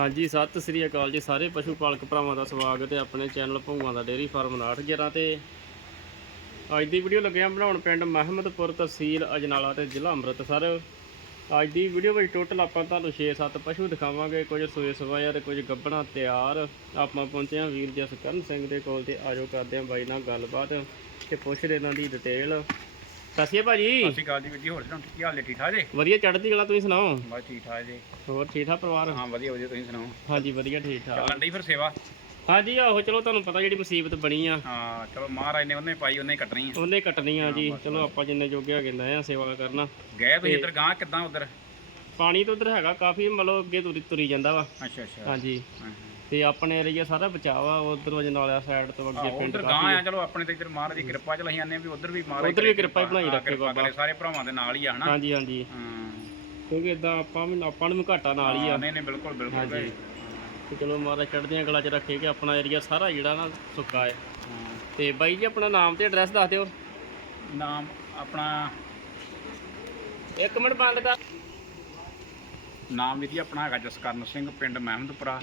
ਹਾਂਜੀ, ਸਤਿ ਸ੍ਰੀ ਅਕਾਲ ਜੀ ਸਾਰੇ ਪਸ਼ੂ ਪਾਲਕ ਭਰਾਵਾਂ ਦਾ ਸਵਾਗਤ ਹੈ ਆਪਣੇ ਚੈਨਲ ਭੂਆ ਦਾ ਡੇਅਰੀ ਫਾਰਮ 911 ਤੇ। ਅੱਜ ਦੀ ਵੀਡੀਓ ਲੱਗਿਆ ਬਣਾਉਣ ਪਿੰਡ ਮਹਿਮਦਪੁਰ ਤਹਿਸੀਲ ਅਜਨਾਲਾ ਤੇ ਜ਼ਿਲ੍ਹਾ ਅੰਮ੍ਰਿਤਸਰ। ਅੱਜ ਦੀ ਵੀਡੀਓ ਵਿੱਚ ਟੋਟਲ ਆਪਾਂ ਤੁਹਾਨੂੰ 6-7 ਪਸ਼ੂ ਦਿਖਾਵਾਂਗੇ, ਕੁਝ ਸੋਏ ਸਵਾਇਆ ਤੇ ਕੁਝ ਗੱਬਣਾ ਤਿਆਰ। ਆਪਾਂ ਪਹੁੰਚੇ ਹਾਂ ਵੀਰ ਜਸਕਰਨ ਸਿੰਘ ਦੇ ਕੋਲ ਤੇ ਆਜੋ ਕਰਦੇ ਹਾਂ ਬਾਈ ਨਾਲ ਗੱਲਬਾਤ ਤੇ ਪੁੱਛਦੇ ਇਹਨਾਂ ਦੀ ਡਿਟੇਲ ਸਤਿ ਸ਼੍ਰੀ ਅਕਾਲ ਸਤਿ ਭਾਜੀ ਸ਼੍ਰੀ ਅਕਾਲ ਜੀ ਵੀਰ ਜੀ ਹੋਰ ਸੁਣਾਓ ਕੀ ਹਾਲ ਹੈ ਠੀਕ ਠਾਕ ਜੀ? ਵਧੀਆ ਚੜ੍ਹਦੀ ਕਲਾ ਤੁਸੀਂ ਸੁਣਾਓ? ਬਸ ਠੀਕ ਠਾਕ ਜੀ। ਹੋਰ ਠੀਕ ਠਾਕ ਪਰਿਵਾਰ? ਹਾਂ ਵਧੀਆ ਵਧੀਆ ਤੁਸੀਂ ਸੁਣਾਓ? ਹਾਂਜੀ ਵਧੀਆ ਠੀਕ ਠਾਕ। ਚੱਲਣ ਡਈ ਫਿਰ ਸੇਵਾ? ਹਾਂਜੀ ਆਹੋ ਚਲੋ ਤੁਹਾਨੂੰ ਪਤਾ ਜਿਹੜੀ ਮੁਸੀਬਤ ਬਣੀ ਆ। ਹਾਂ ਚਲੋ ਮਹਾਰਾਜ ਨੇ ਉਹਨੇ ਪਾਈ ਉਹਨੇ ਕੱਟਣੀ ਆ। ਉਹਨੇ ਕੱਟਣੀ ਆ ਜੀ। ਚਲੋ ਆਪਾਂ ਜਿੰਨੇ ਜੋਗੇ ਹੈਗੇ ਨਾ ਆ ਸੇਵਾ ਕਰਨਾ। ਗਏ ਤੁਸੀਂ ਇੱਧਰ ਗਾਂ ਕਿੱਦਾਂ ਉਧਰ? ਪਾਣੀ ਤਾਂ ਉਧਰ ਹੈਗਾ ਕਾਫੀ ਮਤਲਬ ਅੱਗੇ ਤੁਰੀ ਤੁਰੀ ਜਾਂਦਾ ਵਾ। ਅੱਛਾ ਅੱਛਾ। ਹਾਂਜੀ। ਹਾਂ। ਤੇ ਆਪਣੇ ਏਰੀਆ ਸਾਰਾ ਬਚਾਵਾ ਉਧਰ ਵਜਨ ਵਾਲਿਆ ਸਾਈਡ ਤੋਂ ਅੱਗੇ ਪਿੰਡ ਉਧਰ ਗਾਂ ਆ ਚਲੋ ਆਪਣੇ ਤੇ ਇੱਧਰ ਮਹਾਰਾਜ ਦੀ ਕਿਰਪਾ ਚ ਅਸੀਂ ਆਨੇ ਵੀ ਉਧਰ ਵੀ ਮਹਾਰਾਜ ਉੱਧਰ ਵੀ ਕਿਰਪਾ। ਹੀ ਬਣਾਈ ਰੱਖੇ ਬਾਬਾ। ਸਾਰੇ ਭਰਾਵਾਂ ਦੇ ਨਾਲ ਹੀ ਆ ਹਨਾ? ਹਾਂਜੀ ਹਾਂਜੀ। ਹਾਂ। ਕਿਉਂਕਿ ਇਦਾਂ ਆਪਾਂ ਵੀ ਆਪਾਂ ਨੂੰ ਵੀ ਘਾਟਾ ਨਾਲ ਹੀ ਆ। ਨਹੀਂ ਨਹੀਂ ਬਿਲਕੁਲ ਬਿਲਕੁਲ ਹਾਂਜੀ। ਤੇ ਚਲੋ ਮਹਾਰਾਜ ਚੜ੍ਹਦੀਆਂ ਕਲਾ 'ਚ ਰੱਖੇ ਕਿ ਆਪਣਾ ਏਰੀਆ ਸਾਰਾ ਜਿਹੜਾ ਨਾ ਸੁੱਕਾ ਹੈ। ਤੇ ਬਾਈ ਜੀ ਆਪਣਾ ਨਾਮ ਤੇ ਐਡਰੈਸ ਦੱਸ ਦਿਓ। ਨਾਮ ਆਪਣਾ ਇੱਕ ਮਿੰਟ ਬੰਦ ਕਰ। ਨਾਮ ਵੀਰ ਜੀ ਆਪਣਾ ਹੈਗਾ ਜਸਕਰਨ ਸਿੰਘ ਪਿੰਡ ਮਹਿਮਦਪੁਰਾ।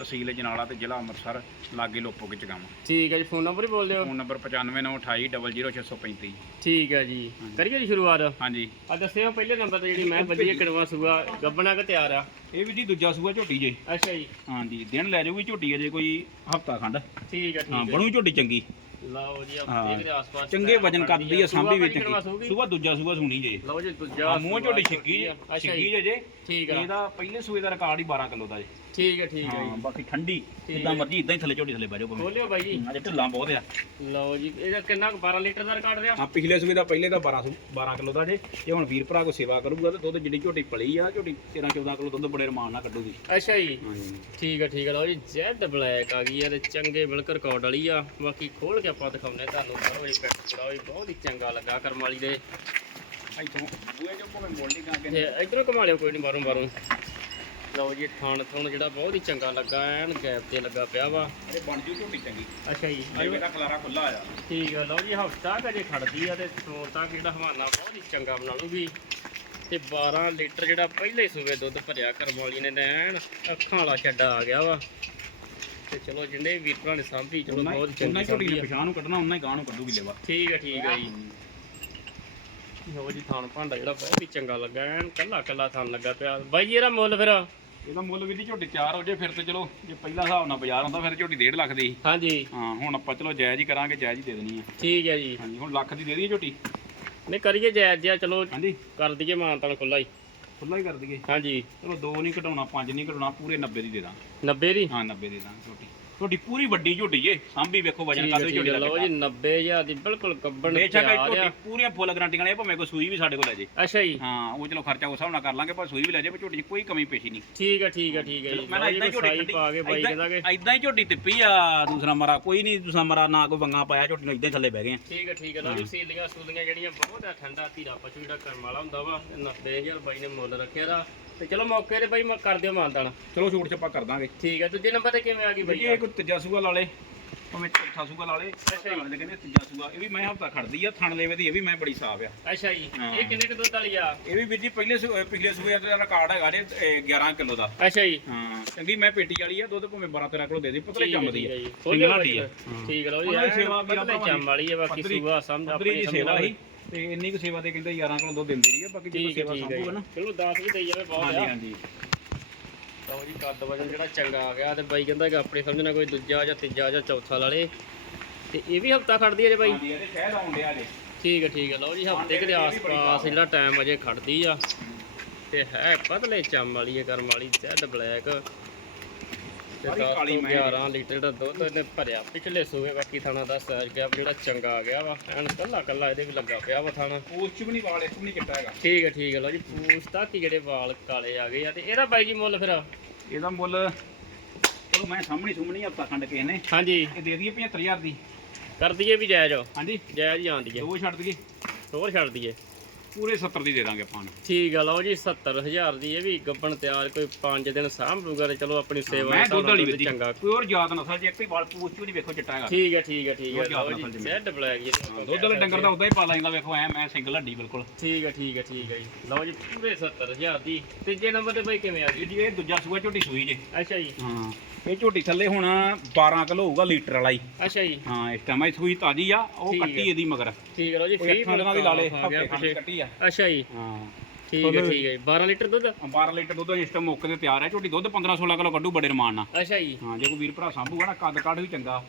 ਤਹਿਸੀਲ ਜਨਾਲਾ ਤੇ ਜ਼ਿਲ੍ਹਾ ਅੰਮ੍ਰਿਤਸਰ ਲਾਗੇ ਲੋਪੋ ਵਿੱਚ ਗਾਵਾਂ। ਠੀਕ ਹੈ ਜੀ ਫੋਨ ਨੰਬਰ ਹੀ ਬੋਲ ਦਿਓ। ਫੋਨ ਨੰਬਰ 9598200635 ਠੀਕ ਹੈ ਜੀ। ਕਰੀਏ ਜੀ ਸ਼ੁਰੂਆਤ। ਹਾਂਜੀ। ਆ ਦੱਸਿਓ ਪਹਿਲੇ ਨੰਬਰ ਤੇ ਜਿਹੜੀ ਮੈਂ ਵਧੀਆ ਕਿਣਵਾ ਸੂਆ ਗੱਬਣਾ ਕਿ ਤਿਆਰ ਆ? ਇਹ ਵੀ ਜੀ ਦੂਜਾ ਸੂਆ ਝੋਟੀ ਜੇ। ਅੱਛਾ ਜੀ। ਹਾਂਜੀ ਦਿਨ ਲੈ ਜਾਊਗੀ ਝੋਟੀ ਅਜੇ ਕੋਈ ਹਫਤਾ ਖੰਡ। ਠੀਕ ਹੈ ਹਾਂ ਠੀਕ ਹੈ ਬਣੂ ਝੋਟੀ ਚੰਗੀ। ਲਓ ਜੀ ਹਾਂ। ਆ ਇਹਦੇ ਆਸ-ਪਾਸ ਚੰਗੇ ਵਜਨ ਕਰਦੀ ਆ। ਸਾਂਭੀ ਵਿੱਚ ਸੂਆ ਦੂਜਾ ਸੂਆ ਸੁਣੀ ਜੇ। ਲਓ ਜੀ ਦੂਜਾ ਮੂੰਹ ਝੋਟੀ ਸੂਆ ਛਿੱਕੀ ਜੇ। ਅੱਛਾ ਛਿੱਕੀ ਜੀ ਜੇ। ਜੇ ਠੀਕ ਆ। ਇਹਦਾ ਪਹਿਲੇ ਸੂਏ ਦਾ ਰਿਕਾਰਡ ਹੀ 12 ਕਿਲੋ ਦਾ ਜੇ। ਠੀਕ ਹੈ ਠੀਕ ਹੈ ਹਾਂ ਜੀ। ਬਾਕੀ ਠੰਡੀ ਠੀਕ ਜਿੱਦਾਂ ਹੈ। ਮਰਜ਼ੀ ਇਦਾਂ ਹੀ ਥੱਲੇ ਝੋਟੀ ਥੱਲੇ ਬਹਿ ਜਾਓ ਭਾਵੇਂ। ਬੋਲਿਓ ਬਾਈ ਜੀ। ਅਜੇ ਢਿੱਲਾਂ ਬਹੁਤ ਆ ਲਓ ਜੀ ਇਹਦਾ ਕਿੰਨਾ ਕੁ 12 ਲੀਟਰ ਦਾ ਰਿਕਾਰਡ ਰਿਹਾ? ਹਾਂ ਪਿਛਲੇ ਸੂਏ ਦਾ ਪਹਿਲੇ ਦਾ 12 ਸੂ 12 ਕਿਲੋ ਦਾ ਜੇ। ਜੇ ਹੁਣ ਵੀਰ ਭਰਾ ਕੋ ਸੇਵਾ ਕਰੂਗਾ ਤੇ ਦੁੱਧ ਜਿਹੜੀ ਝੋਟੀ ਪਲੀ ਆ ਝੋਟੀ 13 14 ਕਿਲੋ ਦੁੱਧ ਬੜੇ ਰਮਾਨ ਨਾਲ ਕੱਢੂਗੀ। ਅੱਛਾ ਜੀ। ਹਾਂਜੀ। ਠੀਕ ਹੈ ਠੀਕ ਹੈ। ਲਓ ਜੀ ਜੈਡ ਬਲੈਕ ਆ ਗਈ ਆ ਤੇ ਚੰਗੇ ਬਿਲਕੁਲ ਰਿਕਾਰਡ ਵਾਲੀ ਆ। ਬਾਕੀ ਖੋਲ ਕੇ ਆਪਾਂ ਦਿਖਾਉਂਦੇ ਤੁਹਾਨੂੰ। ਬਾਹਰੋਂ ਇਹ ਪੈਕ ਵੀ ਬਹੁਤ ਹੀ ਚੰਗਾ ਲੱਗਾ ਕਰਮ ਵਾਲੀ ਦੇ। ਇੱਥੋਂ ਬੂਏ ਜੋ ਕੇ। ਤੇ ਇਧਰੋਂ ਘੁਮਾ ਲਿਓ ਕੋਈ ਨਹੀਂ ਬਾਹਰੋਂ ਬਾਹਰੋਂ। ਲਓ ਜੀ ਥਣ ਥਣ ਜਿਹੜਾ ਬਹੁਤ ਹੀ ਚੰਗਾ ਲੱਗਾ ਐਨ ਗੈਪ ਤੇ ਲੱਗਾ ਪਿਆ ਵਾ। ਇਹ ਬਣ ਜੂ ਝੋਟੀ ਚੰਗੀ। ਅੱਛਾ ਜੀ ਜਿਵੇਂ ਦਾ ਖਲਾਰਾ ਖੁੱਲਾ ਆ ਠੀਕ ਆ ਲਓ ਜੀ ਹਫਤਾ ਕਜੇ ਖੜਦੀ ਆ ਤੇ ਸੋਰ ਤੱਕ ਜਿਹੜਾ ਹਵਾਨਾ ਬਹੁਤ ਹੀ ਚੰਗਾ ਬਣਾ ਲੂਗੀ ਤੇ 12 ਲੀਟਰ ਜਿਹੜਾ ਪਹਿਲੇ ਸੂਬੇ ਦੁੱਧ ਭਰਿਆ ਕਰਮ ਵਾਲੀ ਨੇ ਐਨ ਅੱਖਾਂ ਵਾਲਾ ਛੱਡਾ ਆ ਗਿਆ ਵਾ। ਤੇ ਚਲੋ ਜਿੰਨੇ ਵੀਰ ਭਰਾ ਨੇ ਸਾਂਭੀ ਚਲੋ ਬਹੁਤ ਹੀ ਚੰਗੀ ਝੋਟੀ ਨੇ ਆ। ਪਛਾਣ ਨੂੰ ਕੱਢਣਾ ਉਹਨਾਂ ਹੀ ਗਾਂ ਨੂੰ ਕੱਢੂਗੀ ਲੈਵਾ ਠੀਕ ਹੈ ਠੀਕ ਹੈ ਜੀ। ਲਓ ਜੀ ਥਾਨ ਭਾਂਡਾ ਜਿਹੜਾ ਬਹੁਤ ਹੀ ਚੰਗਾ ਲੱਗਾ ਐਨ ਕੱਲਾ ਕੱਲਾ ਥਾਨ ਲੱਗਾ ਪਿਆ। ਬਾਈ ਜੀ ਇਹਦਾ ਮੁੱਲ ਫਿਰ? ਇਹਦਾ ਮੁੱਲ ਵੀ ਦੀ ਝੋਟੀ ਤਿਆਰ ਹੋ ਜੇ ਫਿਰ ਤੇ ਚਲੋ ਜੇ ਪਹਿਲਾ ਹਿਸਾਬ ਨਾਲ ਬਾਜ਼ਾਰ ਹੁੰਦਾ ਫਿਰ ਝੋਟੀ 1.5 ਲੱਖ ਦੀ। ਹਾਂਜੀ। ਹਾਂ ਹੁਣ ਆਪਾਂ ਚਲੋ ਜਾਇਜ਼ ਹੀ ਕਰਾਂਗੇ ਜਾਇਜ਼ ਹੀ ਦੇ ਦੇਣੀ ਆ। ਠੀਕ ਹੈ ਜੀ। ਹਾਂਜੀ ਹੁਣ ਲੱਖ ਦੀ ਦੇ ਦਈਏ ਝੋਟੀ? ਨਹੀਂ ਕਰੀਏ ਜਾਇਜ਼ ਜਿਹਾ ਚਲੋ ਹਾਂਜੀ। ਕਰ ਦਈਏ ਮਾਨਤਾਨ ਖੁੱਲਾ ਹੀ। ਖੁੱਲਾ ਹੀ ਕਰ ਦਈਏ। ਹਾਂਜੀ। ਚਲੋ 2 ਨਹੀਂ ਘਟਾਉਣਾ 5 ਨਹੀਂ ਘਟਾਉਣਾ ਪੂਰੇ 90 ਦੀ ਦੇ ਦਾਂ 90 ਦੀ? ਹਾਂ 90 ਦੇ ਦਾਂ ਝੋਟੀ। ਝੋਟੀ ਪੂਰੀ ਵੱਡੀ ਝੋਟੀ ਜੇ ਸਾਂਭੀ ਵੇਖੋ ਵਜਨ ਠੀਕ ਝੋਟੀ ਲਓ ਜੀ 90000 ਦੀ ਬਿਲਕੁਲ ਗੱਬਣ ਬੇਸ਼ੱਕ ਇਹ ਝੋਟੀ ਆ। ਪੂਰੀਆਂ ਫੁੱਲ ਗਰੰਟੀਆਂ ਨੇ ਭਾਵੇਂ ਕੋਈ ਸੂਈ ਵੀ ਸਾਡੇ ਕੋਲ ਲੈ ਜੇ। ਅੱਛਾ ਜੀ। ਹਾਂ ਉਹ ਚਲੋ ਖਰਚਾ ਉਸ ਹਿਸਾਬ ਨਾਲ ਕਰ ਲਾਂਗੇ ਪਰ ਸੂਈ ਵੀ ਲੈ ਜੇ ਪਰ ਝੋਟੀ 'ਚ ਕੋਈ ਕਮੀ ਪੇਸ਼ੀ ਨਹੀਂ। ਠੀਕ ਹੈ ਠੀਕ ਹੈ ਠੀਕ ਹੈ ਜੀ। ਮੈਂ ਇਦਾਂ ਹੀ ਝੋਟੀ ਸਾਈ ਪਾ ਕੇ ਬਾਈ ਕਹਿੰਦਾ ਕਿ? ਇਦਾਂ ਹੀ ਝੋਟੀ ਤਿੱਪੀ ਆ ਦੂਸਰਾ ਮਰਾ ਕੋਈ ਨਹੀਂ ਦੂਸਰਾ ਮਰਾ ਨਾ ਕੋਈ ਵੰਗਾ ਪਾਇਆ ਝੋਟੀ ਨੂੰ ਇਦਾਂ ਥੱਲੇ ਬਹਿ ਗਏ ਆ। ਠੀਕ ਹੈ ਠੀਕ ਹੈ ਲਓ ਜੀ ਸੀਲੀਆਂ ਸੂਲੀਆਂ ਜਿਹੜੀਆਂ ਬਹੁਤ ਆ ਠੰਡਾ ਧੀਰਾ ਪਸ਼ੂ ਜਿਹੜਾ ਕਰਮ ਵਾਲਾ ਹੁੰਦਾ ਵਾ 90000 ਬਾਈ ਨੇ ਮੁੱਲ ਰੱਖਿਆ ਦਾ ਤੇ ਚਲੋ ਮੌਕੇ ਤੇ ਬਾਈ ਮੈਂ ਕਰ ਦਿਓ ਮਾਨਤਾਨ ਚਲੋ ਛੋਟ ਛੱਪਾ ਕਰ ਦਾਂਗੇ। ਠੀਕ ਹੈ ਦੂਜੇ ਨੰਬਰ ਤੇ ਕਿਵੇਂ ਆ ਗਈ ਬਈ? ਇਹ ਕੋਈ ਤੀਜਾ ਸੂਆ ਲਾ ਲੇ। ਭਾਵੇਂ ਚੌਥਾ ਸੂਆ ਲਾ ਲੇ। ਅੱਛਾ ਜੀ। ਦੇ ਕਹਿੰਦੇ ਤੀਜਾ ਸੂਆ। ਇਹ ਵੀ ਮੈਂ ਹਫਤਾ ਖੜਦੀ ਆ ਥਣ ਲੈਵੇ ਦੀ ਇਹ ਵੀ ਮੈਂ ਬੜੀ ਸਾਫ਼ ਆ। ਅੱਛਾ ਜੀ। ਇਹ ਕਿੰਨੇ ਕੁ ਦੁੱਧ ਵਾਲੀ ਆ? ਇਹ ਵੀ ਵੀਰ ਜੀ ਪਹਿਲੇ ਸੂ- ਪਿਛਲੇ ਸੂਏ ਦਾ ਰਿਕਾਰਡ ਹੈਗਾ ਜੇ ਅਹ 11 ਕਿਲੋ ਦਾ। ਅੱਛਾ ਜੀ। ਹਾਂ। ਚੰਗੀ ਮੈਂ ਪੇਟੀ ਵਾਲੀ ਆ ਦੁੱਧ ਭਾਵੇਂ 12 13 ਕਿਲੋ ਦੇ ਦੇ ਪਤਲੇ ਠੀਕ ਚੰਮਦੀ ਠੀਕ ਆ। ਹੈ। ਠੀਕ ਹੈ ਲਓ ਜੀ। ਉਹਨਾਂ ਦੀ ਸੇਵਾ ਵੀ ਪਤਲੇ ਚੰਮ ਵਾਲੀ ਹੈ ਬਾਕੀ ਪੱਧਰੀ- ਸੂਆ ਸਮਝ ਪੱਧਰੀ ਆਪਣੀ ਦੀ ਸਮਝ ਸੇਵਾ ਹੀ ਤੇ ਇੰਨੀ ਕੁ ਸੇਵਾ ਦੇ ਕਹਿੰਦੇ 11 ਕਿਲੋ ਦੁੱਧ ਦਿੰਦੀ ਰਹੀ ਆ ਬਾਕੀ ਜੇ ਠੀਕ ਹੈ ਸੇਵਾ ਠੀਕ ਹੈ ਨਾ। ਚਲੋ 10 ਵੀ ਦੇਈ ਜਾਵੇ ਬਹੁਤ ਹਾਂਜੀ ਆ। ਹਾਂਜੀ ਲਓ ਜੀ ਕੱਦ ਵਜਨ ਜਿਹੜਾ ਚੰਗਾ ਆ ਗਿਆ ਤੇ ਬਾਈ ਕਹਿੰਦਾ ਕਿ ਆਪਣੀ ਸਮਝਣਾ ਕੋਈ ਦੂਜਾ ਜਾਂ ਤੀਜਾ ਜਾਂ ਚੌਥਾ ਲਾ ਲੇ। ਤੇ ਇਹ ਵੀ ਹਫਤਾ ਖੜਦੀ ਹੈ ਜੇ ਬਾਈ? ਹਾਂਜੀ ਇਹਦੇ ਸ਼ਹਿਦ ਆਉਣ ਡਿਆ ਜੇ ਠੀਕ ਹੈ ਠੀਕ ਹੈ। ਲਓ ਜੀ ਹਫ਼ਤੇ ਕੁ ਦੇ ਆਸ-ਪਾਸ ਜਿਹੜਾ ਟਾਈਮ ਅਜੇ ਖੜਦੀ ਆ। ਤੇ ਹੈ ਪਤਲੇ ਚੰਮ ਵਾਲੀ ਹੈ ਕਰਮ ਵਾਲੀ ਜੈਡ ਬਲੈਕ ਸਾਰੀ ਦਸ ਕਾਲੀ ਤੋਂ ਮੈਂ 11 ਲੀਟਰ ਦਾ ਦੁੱਧ ਇਹਨੇ ਭਰਿਆ। ਪਿਛਲੇ ਸੂਏ ਬਾਕੀ ਥਾਣਾ ਦਾ ਸਾਈਜ਼ ਗਿਆ ਜਿਹੜਾ ਚੰਗਾ ਆ ਗਿਆ ਵਾ ਐਨ ਕੱਲਾ ਕੱਲਾ ਇਹਦੇ ਵੀ ਲੱਗਾ ਪਿਆ ਵਾ ਥਾਣਾ। ਚ ਵੀ ਨਹੀਂ ਵਾਲ ਇੱਕ ਵੀ ਨਹੀਂ ਕਿੱਟਾ ਹੈਗਾ। ਠੀਕ ਹੈ ਠੀਕ ਹੈ ਲਓ ਜੀ ਪੂਛ ਤੱਕ ਜਿਹੜੇ ਵਾਲ ਕਾਲੇ ਆ ਗਏ ਆ। ਤੇ ਇਹਦਾ ਬਾਈ ਜੀ ਮੁੱਲ ਫਿਰ? ਇਹਦਾ ਮੁੱਲ ਚਲੋ ਮੈਂ ਸਾਹਮਣੀ ਸੁਮਣੀ ਹਫਤਾ ਖੰਡ ਕੇ ਨੇ। ਹਾਂਜੀ। ਇਹ ਦੇ ਦਈਏ 75000 ਦੀ। ਕਰ ਦਈਏ ਵੀ ਜਾਇਜ਼। ਹਾਂਜੀ। ਜਾਇਜ਼ ਹੀ ਆਂਦੀ ਹੈ ਦੋ ਛੱਡ ਦਈਏ। ਹੋਰ ਛੱਡ ਦਈਏ। ਪੂਰੇ 70 ਦੀ ਦੇ ਦਾਂਗੇ ਆਪਾਂ ਨੂੰ। ਠੀਕ ਆ ਲਓ ਜੀ 70000 ਦੀ ਇਹ ਵੀ ਗੱਬਣ ਤਿਆਰ ਕੋਈ 5 ਦਿਨ ਸਾਂਭ ਲੂਗਾ ਤੇ ਚਲੋ ਆਪਣੀ ਸੇਵਾ ਮੈਂ ਦੁੱਧ ਵਾਲੀ ਵਿੱਦੀ ਚੰਗਾ। ਪਿਓਰ ਯਾਦ ਨਸਲ ਜੇ ਇੱਕ ਹੀ ਵਾਲ ਪੂਛ ਨਹੀਂ ਵੇਖੋ ਚਿੱਟਾ ਹੈਗਾ। ਠੀਕ ਹੈ ਠੀਕ ਹੈ ਠੀਕ ਜ਼ਿਆਦਾ ਲਓ ਜੀ ਸੈੱਡ ਬਲੈਕ ਜੀ। ਦੁੱਧ ਵਾਲੇ ਡੰਗਰ ਦਾ ਉਦਾਂ ਹੀ ਪਾ ਲੈਂਦਾ ਵੇਖੋ ਐ ਮੈਂ ਸਿੰਗਲ ਹੱਡੀ ਬਿਲਕੁਲ। ਠੀਕ ਹੈ ਠੀਕ ਹੈ ਠੀਕ ਹੈ ਜੀ। ਲਓ ਜੀ ਪੂਰੇ 70000 ਦੀ। ਤੀਜੇ ਨੰਬਰ ਤੇ ਬਈ ਕਿਵੇਂ ਆ ਜੀ ਇਹ ਦੂਜਾ ਸੂਆ ਝੋਟੀ ਸੂਈ ਜੇ। ਅੱਛਾ ਜੀ। ਹਾਂ। ਇਹ ਝੋਟੀ ਥੱਲੇ ਹੁਣ 12 ਕਿਲੋ ਹੋਊਗਾ ਲੀਟਰ ਵਾਲਾ ਹੀ। ਅੱਛਾ ਜੀ। ਹਾਂ ਇਸ ਟਾਈਮ ਇਹ ਸੂਈ ਤਾਜੀ ਆ ਉਹ ਠੀਕ ਕੱਟੀ ਹੈ। ਇਹਦੀ ਮਗਰ। ਠੀਕ ਹੈ ਲਓ ਜੀ ਫ੍ਰੀ ਅੱਠਾਂ ਦਿਨਾਂ ਦੀ ਲਾ ਲੇ ਹਫ਼ਤੇ ਪਿੱਛੇ ਕੱਟੀ ਆ। ਅੱਛਾ ਜੀ। ਹਾਂ। ਠੀਕ ਹੈ ਠੀਕ ਹੈ ਜੀ। 12 ਲੀਟਰ ਦੁੱਧ? 12 ਲੀਟਰ ਦੁੱਧ ਇਸ ਟਾਈਮ ਮੌਕੇ ਤੇ ਤਿਆਰ ਹੈ ਝੋਟੀ ਦੁੱਧ 15 16 ਕਿਲੋ ਕੱਢੂ ਬੜੇ ਰਮਾਨ ਨਾਲ। ਅੱਛਾ ਜੀ। ਹਾਂ ਜੇ ਕੋਈ ਵੀਰ ਭਰਾ ਸਾਂਭੂਗਾ ਨਾ ਕੱਦ ਕੱਢ ਵੀ ਚੰਗਾ।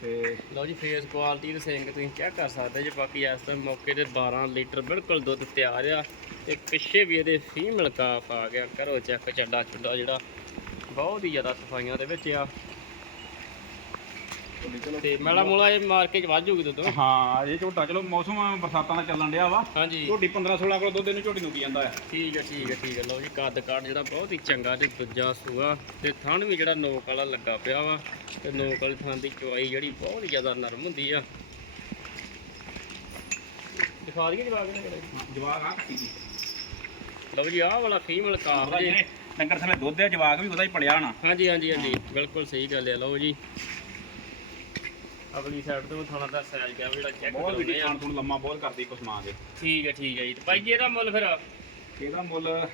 ਤੇ ਲਓ ਜੀ ਫੇਸ ਕੁਆਲਿਟੀ ਤੇ ਸਿੰਗ ਤੁਸੀਂ ਚੈੱਕ ਕਰ ਸਕਦੇ ਜੇ। ਬਾਕੀ ਇਸ ਟਾਈਮ ਮੌਕੇ ਤੇ 12 ਲੀਟਰ ਬਿਲਕੁਲ ਦੁੱਧ ਤਿਆਰ ਆ। ਤੇ ਪਿੱਛੇ ਵੀ ਇਹਦੇ ਫੀਮੇਲ ਕਾਫ ਆ ਗਿਆ। ਕਰੋ ਚੈੱਕ ਚੱਡਾ ਚੁੱਡਾ ਜਿਹੜਾ ਬਹੁਤ ਹੀ ਜ਼ਿਆਦਾ ਸਫਾਈਆਂ ਦੇ ਵਿੱਚ ਆ। ਤੇ ਮੈਲਾ ਮੂਲਾ ਇਹ ਮਾਰਕੇ ਚ ਵੱਧ ਜੂਗੀ ਦੁੱਧ ਹਾਂ ਇਹ ਝੋਟਾ ਚਲੋ ਮੌਸਮ ਬਰਸਾਤਾਂ ਦਾ ਚੱਲਣ ਡਿਆ ਵਾ। ਹਾਂਜੀ। ਝੋਟੀ 15 16 ਕਿਲੋ ਦੁੱਧ ਇਹਨੂੰ ਝੋਟੀ ਨੂੰ ਕੀ ਜਾਂਦਾ ਆ। ਠੀਕ ਹੈ ਠੀਕ ਹੈ ਠੀਕ ਹੈ ਲਓ ਜੀ ਕੱਦ ਕਾਠ ਜਿਹੜਾ ਬਹੁਤ ਹੀ ਚੰਗਾ ਤੇ ਦੂਜਾ ਸੂਆ। ਤੇ ਥਣ ਵੀ ਜਿਹੜਾ ਨੋਕ ਵਾਲਾ ਲੱਗਾ ਪਿਆ ਵਾ। ਤੇ ਨੋਕ ਵਾਲੀ ਥਣ ਦੀ ਚੁਆਈ ਜਿਹੜੀ ਬਹੁਤ ਹੀ ਜ਼ਿਆਦਾ ਨਰਮ ਹੁੰਦੀ ਆ। ਦਿਖਾ ਦਈਏ ਜਵਾਬ ਨੇ ਜਵਾਗ ਆ। ਕੱਟੀ ਲਓ ਜੀ ਆਹ ਵਾਲਾ ਫੀਮੇਲ ਕਾਫ ਜੀ। ਡੰਗਰ ਥੱਲੇ ਦੁੱਧ ਆ ਜਵਾਗ ਵੀ ਉਹਦਾ ਹੀ ਪੜਿਆ ਹੋਣਾ। ਹਾਂਜੀ ਹਾਂਜੀ ਹਾਂਜੀ। ਬਿਲਕੁਲ ਸਹੀ ਗੱਲ ਹੈ ਲਓ ਜੀ। ਅਗਲੀ ਸਾਈਡ ਤੋਂ ਥਾਣਾ ਦਾ ਸਾਈਜ਼ ਗਿਆ ਜਿਹੜਾ ਚੈੱਕ ਬਹੁਤ ਵੀ ਕਰਾਉਂਦੇ ਆ। ਖਾਣ ਤੋਂ ਲੰਮਾ ਬਹੁਤ ਕਰਦੀ ਕੁਛ ਮਾਂ ਦੇ। ਠੀਕ ਹੈ ਠੀਕ ਹੈ ਜੀ। ਤੇ ਭਾਈ ਜੀ ਇਹਦਾ ਮੁੱਲ ਫਿਰ? ਇਹਦਾ ਮੁੱਲ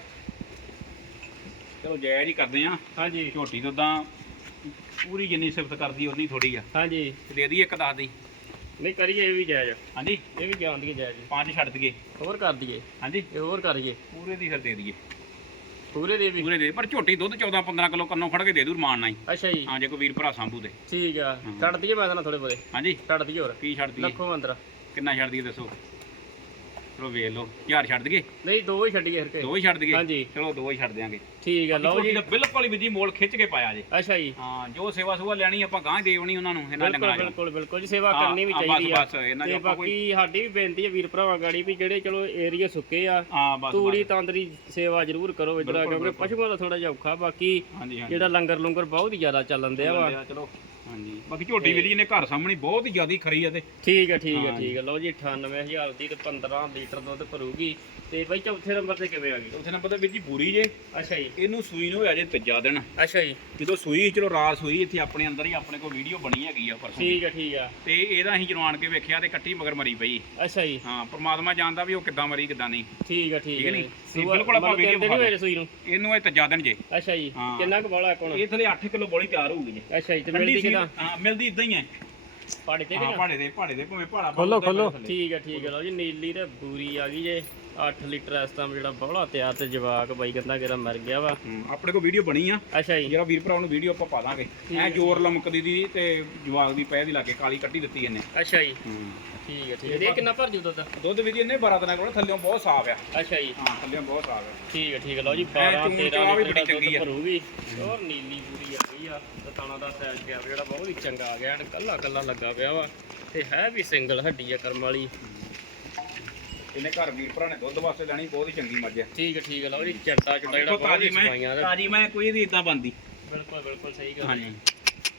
ਚਲੋ ਜਾਇਜ਼ ਹੀ ਕਰਦੇ ਆ। ਹਾਂਜੀ। ਝੋਟੀ ਤੋਂ ਤਾਂ ਪੂਰੀ ਜਿੰਨੀ ਸਿਫਤ ਕਰਦੀ ਉਨੀ ਥੋੜੀ ਆ। ਹਾਂਜੀ। ਤੇ ਦੇ ਦਈਏ ਇੱਕ ਦੱਸ ਦੀ। ਨਹੀਂ ਕਰੀਏ ਇਹ ਵੀ ਜਾਇਜ਼। ਹਾਂਜੀ। ਇਹ ਵੀ ਜਾਣ ਦੀ ਜਾਇਜ਼। ਪੰਜ ਛੱਡ ਦਈਏ। ਹੋਰ ਕਰ ਦਈਏ। ਹਾਂਜੀ। ਇਹ ਹੋਰ ਕਰੀਏ। ਪੂਰੇ ਦੀ ਫਿਰ ਦੇ ਦਈਏ। ਪੂਰੇ ਦੇ ਵੀ? ਪੂਰੇ ਦੇ ਪਰ ਝੋਟੀ ਦੁੱਧ 14 15 ਕਿਲੋ ਕੰਨੋਂ ਫੜ ਕੇ ਦੇ ਦੂ ਰਮਾਨ ਨਾਲ ਹੀ। ਅੱਛਾ ਜੀ। ਹਾਂ ਜੇ ਕੋਈ ਵੀਰ ਭਰਾ ਸਾਂਭੂ ਤੇ। ਠੀਕ ਆ। ਹਾਂ। ਛੱਡ ਦਈਏ ਮੈਂ ਤਾਂ ਥੋੜੇ ਬੋਲੇ ਹਾਂਜੀ। ਛੱਡ ਦਈਏ ਹੋਰ। ਕੀ ਛੱਡ ਦਈਏ? ਲੱਖੋਂ ਅੰਦਰ ਕਿੰਨਾ ਛੱਡ ਦਈਏ ਦੱਸੋ? ਚਲੋ ਵੇਖ ਲਓ। ਹਜ਼ਾਰ ਛੱਡ ਦਈਏ? ਨਹੀਂ ਦੋ ਹੀ ਛੱਡੀਏ ਫਿਰ ਕੇ। ਦੋ ਹੀ ਛੱਡ ਦਈਏ? ਹਾਂਜੀ। ਚਲੋ ਦੋ ਹੀ ਛੱਡ ਦਿਆਂਗੇ। ਠੀਕ ਆ ਲਓ ਜੀ। ਦਾ ਬਿਲਕੁਲ ਹੀ ਵਿਧੀ ਮੋਲ ਖਿੱਚ ਕੇ ਪਾਇਆ ਜੇ। ਅੱਛਾ ਜੀ। ਹਾਂ ਜੋ ਸੇਵਾ ਸੁਵਾ ਲੈਣੀ ਆਪਾਂ ਗਾਂ ਦੇਵਣੀ ਉਹਨਾਂ ਨੂੰ ਇਹਨਾਂ ਬਿਲਕੁਲ ਡੰਗਰਾਂ ਬਿਲਕੁਲ ਬਿਲਕੁਲ ਜੀ ਸੇਵਾ ਹਾਂ, ਕਰਨੀ ਵੀ ਹਾਂ, ਬਸ, ਚਾਹੀਦੀ ਆ। ਬਸ, ਇਹਨਾਂ ਤੇ ਚੋਂ ਆਪਾਂ ਕੋਈ- ਬਾਕੀ ਸਾਡੀ ਵੀ ਬੇਨਤੀ ਹੈ ਵੀਰ ਭਰਾਵਾਂ ਗਾੜੀ ਵੀ ਜਿਹੜੇ ਚਲੋ ਏਰੀਆ ਸੁੱਕੇ ਆ ਹਾਂ ਬਸ ਤੂੜੀ। ਤੰਦਰੀ ਸੇਵਾ ਜ਼ਰੂਰ ਕਰੋ ਇਧਰ ਬਿਲਕੁਲ, ਕਿਉਂਕਿ ਬਿਲਕੁਲ। ਪਸ਼ੂਆਂ ਦਾ ਥੋੜਾ ਜਿਹਾ ਔਖਾ ਬਾਕੀ ਹਾਂਜੀ ਹਾਂਜੀ। ਜਿਹੜਾ ਲੰਗਰ ਲੰਗਰ ਬਹੁਤ ਹੀ ਜ਼ਿਆਦਾ ਚੱਲਣ ਦਿਆ ਵਾ। ਚਲੋ। ਹਾਂਜੀ। ਬਾਕੀ ਝੋਟੀ ਵੀਰੀ ਨੇ ਘਰ ਸਾਹਮਣੇ ਬਹੁਤ ਹੀ ਜ਼ਿਆਦੀ ਖਰੀ ਆ ਤੇ। ਠੀਕ ਹੈ ਠੀਕ ਹੈ ਹਾਂ ਠੀਕ ਹੈ ਲਓ ਜੀ 98000 ਦੀ ਤੇ 15 ਲੀਟਰ ਦੁੱਧ ਭਰੂਗੀ ਤੇ ਬਾਈ ਚੌਥੇ ਨੰਬਰ ਤੇ ਕਿਵੇਂ ਆ ਗਈ? ਉੱਥੇ ਨਾ ਪਤਾ ਵੀਰ ਜੀ ਪੂਰੀ ਜੇ। ਅੱਛਾ ਜੀ। ਇਹਨੂੰ ਸੂਈ ਨੂੰ ਹੋਇਆ ਜੇ ਤੀਜਾ ਦਿਨ। ਅੱਛਾ ਜੀ। ਜਦੋਂ ਸੂਈ ਚਲੋ ਰਾਤ ਸੂਈ ਇੱਥੇ ਆਪਣੇ ਅੰਦਰ ਹੀ ਆਪਣੇ ਕੋਲ ਵੀਡੀਓ ਬਣੀ ਹੈਗੀ ਆ ਪਰਸੋਂ ਦੀ। ਠੀਕ ਹੈ ਠੀਕ ਆ। ਤੇ ਇਹਦਾ ਅਸੀਂ ਜਨਵਾਨ ਕੇ ਵੇਖਿਆ ਤੇ ਕੱਟੀ ਮਗਰ ਮਰੀ ਪਈ। ਅੱਛਾ ਜੀ। ਹਾਂ ਪ੍ਰਮਾਤਮਾ ਜਾਣਦਾ ਵੀ ਉਹ ਕਿੱਦਾਂ ਮਰੀ ਕਿੱਦਾਂ ਨਹੀਂ। ਠੀਕ ਹੈ ਠੀਕ ਹੈ ਨੀ? ਸੂਆ- ਇਹ ਬਿਲਕੁਲ ਆਪਾਂ ਮਤਲਬ video ਦਿਨ ਹੀ ਹੋਏ ਰਸੋਈ ਨੂੰ। ਇਹਨੂੰ ਇਹ ਤੀਜਾ ਦਿਨ ਜੇ। ਅੱਛਾ ਜੀ। ਹਾਂ। ਕਿੰਨਾ ਕੁ ਬੋਲਾ ਕੋਣ? ਇਹ ਥਲੇ 8 ਕਿਲੋ ਬੋਲੀ ਤਿਆਰ ਹੋਊਗੀ ਜੀ। ਅੱਛਾ ਜੀ ਤੇ ਮਿਲਦੀ ਸੀ। ਕਿਦਾਂ? ਹਾਂ ਮਿਲਦੀ ਇਦਾਂ ਹੀ ਹੈ। ਪਾੜੇ ਤੇ ਹਾਂ ਕਿਦਾਂ ਪਹਾੜੇ ਦੇ ਪਹਾੜੇ ਦੇ ਭਾਵੇਂ ਪਹਾੜਾ ਖੋਲੋ ਖੋਲੋ। ਠੀਕ ਹੈ ਠੀਕ ਹੈ ਲਓ ਜੀ ਨੀਲੀ ਤੇ ਬੂਰੀ ਆ ਗਈ ਜੇ। 8 ਲੀਟਰ ਇਸ ਟਾਈਮ ਜਿਹੜਾ ਬੋਲਾ ਤਿਆਰ ਤੇ ਜਵਾਕ ਬਾਈ ਕਹਿੰਦਾ ਕਿਹੜਾ ਮਰ ਗਿਆ ਵਾ। ਆਪਣੇ ਕੋਲ ਵੀਡੀਓ ਬਣੀ ਆ। ਅੱਛਾ ਜੀ। ਜਿਹੜਾ ਵੀਰ ਭਰਾ ਨੂੰ ਵੀਡੀਓ ਆਪਾਂ ਪਾ ਦਾਂਗੇ। ਐ। ਜੋਰ ਲਮਕਦੀ ਦੀ ਤੇ ਜਵਾਗ ਦੀ ਪੈ ਦੀ ਲਾ ਕੇ ਕਾਲੀ ਕੱਟੀ ਦਿੱਤੀ ਇਹਨੇ। ਅੱਛਾ ਜੀ। ਠੀਕ ਹੈ ਠੀਕ ਹੈ। ਇਹ ਕਿੰਨਾ ਭਰ ਜੂ ਦੁੱਧ? ਦੁੱਧ ਵੀ ਜੀ ਇਹਨੇ 12 ਦਿਨਾਂ ਕੋਲ ਥੱਲੇੋਂ ਬਹੁਤ ਸਾਫ਼ ਆ। ਅੱਛਾ ਜੀ। ਹਾਂ ਥੱਲੇੋਂ ਬਹੁਤ ਸਾਫ਼ ਆ। ਠੀਕ ਹੈ ਠੀਕ ਹੈ। ਲਓ ਜੀ ਐ 12 ਚੂੰ 13 ਚਾਹ ਵੀ ਲੀਟਰ ਬੜੀ ਦਾ ਚੰਗੀ ਦੁੱਧ ਆ। ਭਰੂਗੀ। ਔਰ ਨੀਲੀ ਪੂਰੀ ਆ ਗਈ ਆ। ਤੇ ਤਾਣਾ ਦਾ ਸਾਈਜ਼ ਗਿਆ ਜਿਹੜਾ ਬਹੁਤ ਹੀ ਚੰਗਾ ਆ ਗਿਆ। ਐਨ ਕੱਲਾ ਕੱਲਾ ਲੱਗਾ ਪਿਆ ਵਾ। ਤੇ ਹੈ ਵੀ ਸਿੰਗਲ ਹੱਡੀ ਆ ਕਰਮ ਵਾਲੀ। ਇਹਨੇ ਘਰ ਵੀਰ ਭਰਾ ਨੇ ਦੁੱਧ ਵਾਸਤੇ ਲੈਣੀ ਬਹੁਤ ਹੀ ਚੰਗੀ ਮੱਝ ਆ ਠੀਕ ਹੈ ਠੀਕ ਹੈ ਲਓ ਜੀ ਚੱਡਾ ਚੁੱਡਾ ਜਿਹੜਾ ਬਹੁਤ ਹੀ ਤਾਜੀ ਮੈਂ ਸਫਾਈਆਂ ਦਾ। ਤਾਜੀ ਮੈਂ ਕੋਈ ਇਹਦੀ ਇਦਾਂ ਬੰਦੀ ਬਿਲਕੁਲ ਬਿਲਕੁਲ ਸਹੀ ਗੱਲ ਹੈ। ਹਾਂਜੀ।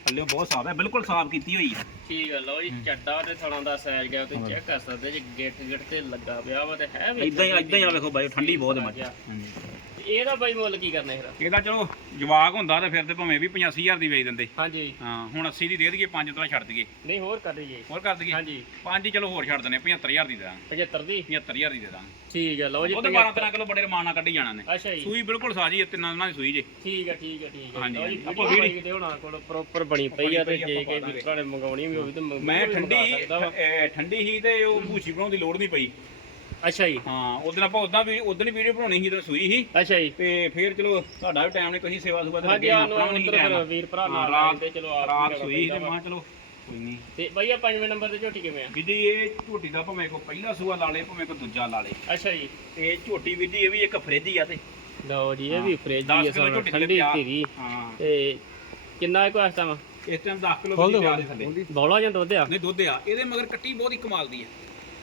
ਥੱਲੇੋਂ ਬਹੁਤ ਸਾਫ਼ ਹੈ ਬਿਲਕੁਲ ਸਾਫ਼ ਕੀਤੀ ਹੋਈ ਹੈ। ਠੀਕ ਹੈ ਲਓ ਜੀ ਚੱਡਾ ਤੇ ਥਣਾ ਦਾ ਸਾਈਜ਼ ਗਿਆ ਤੁਸੀਂ ਚੈੱਕ ਕਰ ਸਕਦੇ ਜੀ ਗਿੱਟ ਗਿੱਟ ਤੇ ਲੱਗਾ ਪਿਆ ਵਾ ਤੇ ਹੈ ਵੀ ਇਦਾਂ ਹੀ ਇਦਾਂ ਹੀ ਆ ਵੇਖੋ ਬਾਈ ਠੰਡੀ ਬਹੁਤ ਹੈ ਮੱਝ। ਹਾਂਜੀ। ਇਹਦਾ ਬਾਈ ਮੁੱਲ ਕੀ ਕਰਨਾ ਫਿਰ? ਇਹਦਾ ਚਲੋ ਜਵਾਗ ਹੁੰਦਾ ਤੇ ਫਿਰ ਤੇ ਭਾਵੇਂ ਵੀ 85000 ਦੀ ਵੇਚ ਦਿੰਦੇ। ਹਾਂਜੀ। ਹਾਂ ਹੁਣ 80 ਦੀ ਦੇ ਦਈਏ 5 ਤਾਂ ਛੱਡ ਦਈਏ। ਨਹੀਂ ਹੋਰ ਕਰ ਦਈਏ। ਹੋਰ ਕਰ ਦਈਏ? ਹਾਂਜੀ। 5 ਹੀ ਚਲੋ ਹੋਰ ਛੱਡ ਦਿੰਦੇ 75000 ਦੀ ਦੇ ਦਾਂਗੇ। 75 ਦੀ? 75000 ਦੀ ਦੇ ਦਾਂਗੇ। ਠੀਕ ਹੈ ਲਓ ਜੀ ਉਹ ਤੇ 12 13 ਕਿਲੋ ਬੜੇ ਰਮਾਨ ਨਾਲ ਕੱਢੀ ਜਾਣਾ ਨੇ। ਅੱਛਾ ਜੀ। ਸੂਈ ਬਿਲਕੁਲ ਸਾਜੀ ਹੈ ਤਿੰਨਾਂ ਦਿਨਾਂ ਦੀ ਸੂਈ ਜੇ। ਠੀਕ ਹੈ ਠੀਕ ਹੈ ਠੀਕ ਹੈ ਹਾਂਜੀ। ਆਪਾਂ ਵੀਡੀਓ ਦੇ ਹੋਣਾ ਕੋਲ ਪ੍ਰੋਪਰ ਬਣੀ ਪਈ ਆ ਤੇ ਜੇ ਕਿ। ਮਿੱਤਰਾਂ ਨੇ ਮੰਗਾਉਣੀ ਵੀ ਹੋਵੇ ਤੇ ਮੈਂ ਠੰਡੀ ਠੰਡੀ ਸੀ ਤੇ ਉਹ ਭੂਸੀ ਬਣਾਉਣ ਦੀ ਲੋੜ ਨਹੀਂ ਪਈ। ਅੱਛਾ ਜੀ। ਹਾਂ ਉਦੋਂ ਆਪਾਂ ਉਦਾਂ ਵੀ ਉਦੋਂ ਹੀ ਵੀਡੀਓ ਬਣਾਉਣੀ ਸੀ ਜਦੋਂ ਸੂਈ ਸੀ। ਅੱਛਾ ਜੀ। ਤੇ ਫਿਰ ਚਲੋ ਤੁਹਾਡਾ ਵੀ ਟਾਈਮ ਨਹੀਂ ਕੋਈ ਸੇਵਾ ਸੁਭਾ ਤੇ ਹਾਂਜੀ ਲੱਗੇ ਆ ਆਪਣਾ ਵੀ ਨਹੀਂ ਟਾਈਮ ਵੀਰ ਭਰਾ ਨਾਲ ਰਾਤ- ਤੇ ਚਲੋ ਆਪ ਰਾਤ ਵੀ ਸੂਈ ਤੇ ਮੈਂ ਕਿਹਾ ਚਲੋ ਕੋਈ ਨਹੀਂ ਤੇ ਬਈ ਆ ਪੰਜਵੇਂ ਨੰਬਰ ਤੇ ਝੋਟੀ ਕਿਵੇਂ ਆ? ਜੀ ਇਹ ਝੋਟੀ ਦਾ ਭਾਵੇਂ ਕੋ ਪਹਿਲਾ ਸੂਆ ਲਾ ਲੇ ਭਾਵੇਂ ਕੋ ਦੂਜਾ ਲਾ ਲੇ। ਅੱਛਾ ਜੀ। ਤੇ ਝੋਟੀ ਜੀ ਇਹ ਵੀ ਇੱਕ ਫਰਿੱਜ ਹੀ ਆ ਤੇ। ਲਓ ਜੀ ਇਹ ਵੀ ਫ੍ਰਿਜ 10 ਹੀ ਆ ਥੱਲੇ ਠੰਡੀ। ਧੀਰੀ। ਹਾਂ। ਤੇ ਕਿੰਨਾ ਕੋ ਆਸਤਾ ਵਾ ਇਸ ਟਾਈਮ 10 ਕਿਲੋ ਵੀ ਪਿਆ ਦੇ ਥੱਲੇ। ਬੌਲਾ ਜਾਂ ਦੁੱਧ ਆ? ਨਹੀਂ ਦੁੱਧ ਆ। ਇਹਦੇ ਮਗਰ ਕੱਟੀ ਬਹੁਤ ਹੀ ਕਮਾਲ ਦੀ ਹੈ